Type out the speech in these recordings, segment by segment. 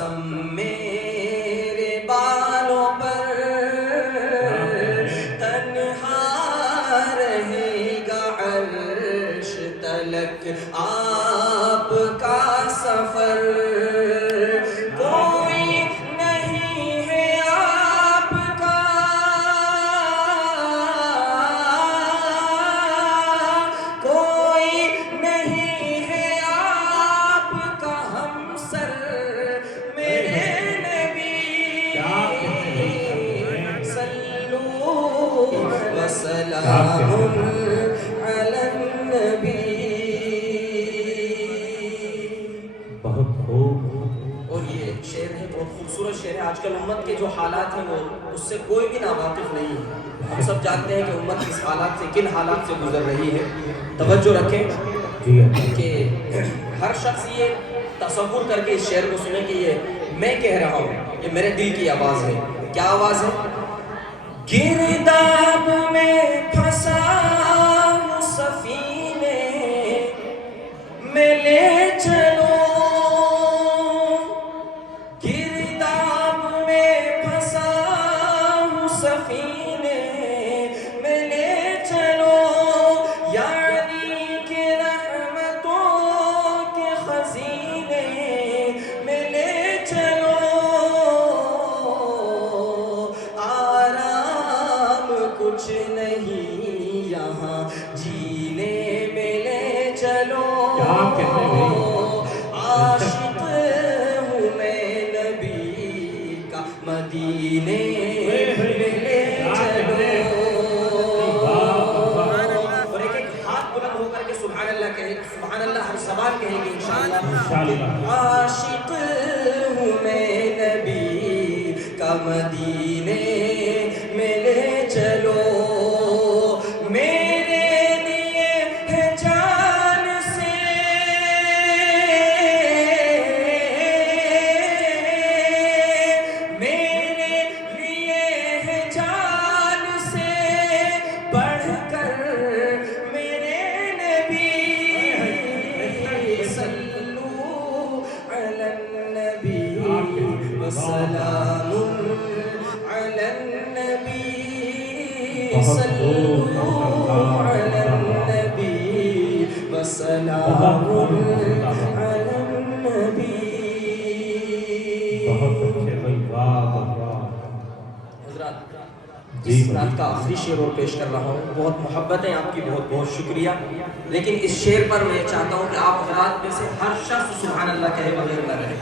قسم میرے بالوں پر تنہا رہے گا عرش تلک آپ کا سفر کوئی نہیں ہے آپ کا کوئی نہیں ہے آپ کا ہمسر میرے نبی صلو وسلام علی النبی. بہت خوب. اور یہ شعر ہے بہت خوبصورت شعر ہے. آج کل امت کے جو حالات ہیں وہ اس سے کوئی بھی ناواقف نہیں ہے. ہم سب جانتے ہیں کہ امت کس حالات سے کن حالات سے گزر رہی ہے. توجہ رکھیں کہ ہر شخص یہ تصور کر کے اس شعر کو سنے کہ یہ میں کہہ رہا ہوں, یہ میرے دل کی آواز ہے. کیا آواز ہے؟ گرداب میں پھنسا ہوں سفینے میں لے چلو, گرداب میں پھنسا ہوں سفینے میں لے چلو, یعنی کہ رحمتوں کے خزینے میں لے چلو, آرام کچھ نہیں یہاں جینے میں لے چلو, عاشق ہوں میں نبی کا مدینے میں لے چلو. اور ایک ہاتھ بلند ہو کر کے سبحان اللہ کہے, سبحان اللہ ہر زبان کہے گی انشاءاللہ. عاشق ہوں میں نبی کا مدینے میں لے چلو, میرے لیے ہے جان سے میرے لیے ہے جان سے بڑھ کر میرے نبی. صلو علی النبی وسلام علی النبی. صلو علی النبی وسلام علی النبی. حضرات, اس رات کا آخری شعر اور پیش کر رہا ہوں. بہت محبت ہے آپ کی, بہت بہت شکریہ. لیکن اس شعر پر میں چاہتا ہوں کہ آپ حضرات میں سے ہر شخص سبحان اللہ کہے بغیر نہ رہے.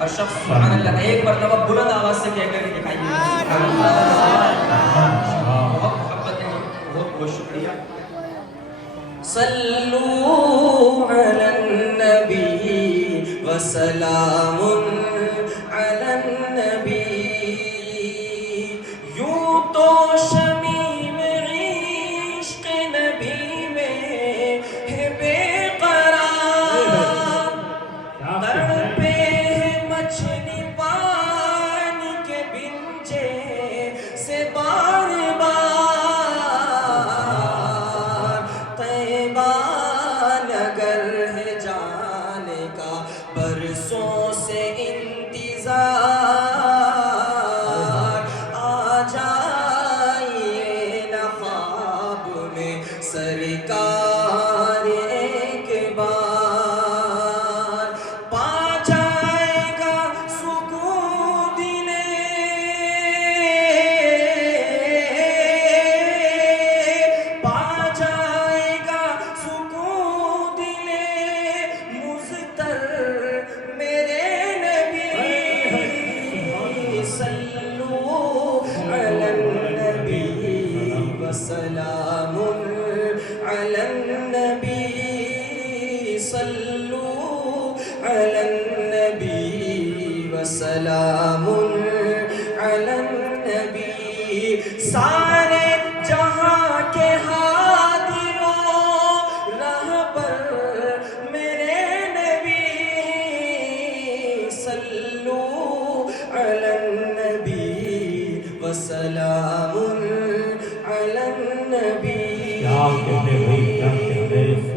ہر شخص سبحان اللہ کہے, ایک مرتبہ بلند آواز سے کہہ کر کے دکھائیے. بہت محبت ہے, بہت بہت شکریہ. صلو علی النبی وسلام علی النبی. یوں تو شمیم عشق نبی میں ہے بے قرار, تڑپے ہے مچھلی پانی کے بنجے سے بار بار. طیبہ نگر ہے جانے کا برسوں سے انتظار, آ جائیے نا خواب میں سرکار ایک بار. پا جائے گا سکون دلے, پا جائے گا سکون دلے مضطر میرے نبی. صلو علی النبی وسلام علی النبی. صلو علی النبی وسلام علی النبی. سارے جہاں کے ہادیوں رہبر میرے نبی. صلو علی النبی وسلام علی النبی. کیا کہتے بھائی, کیا کہتے.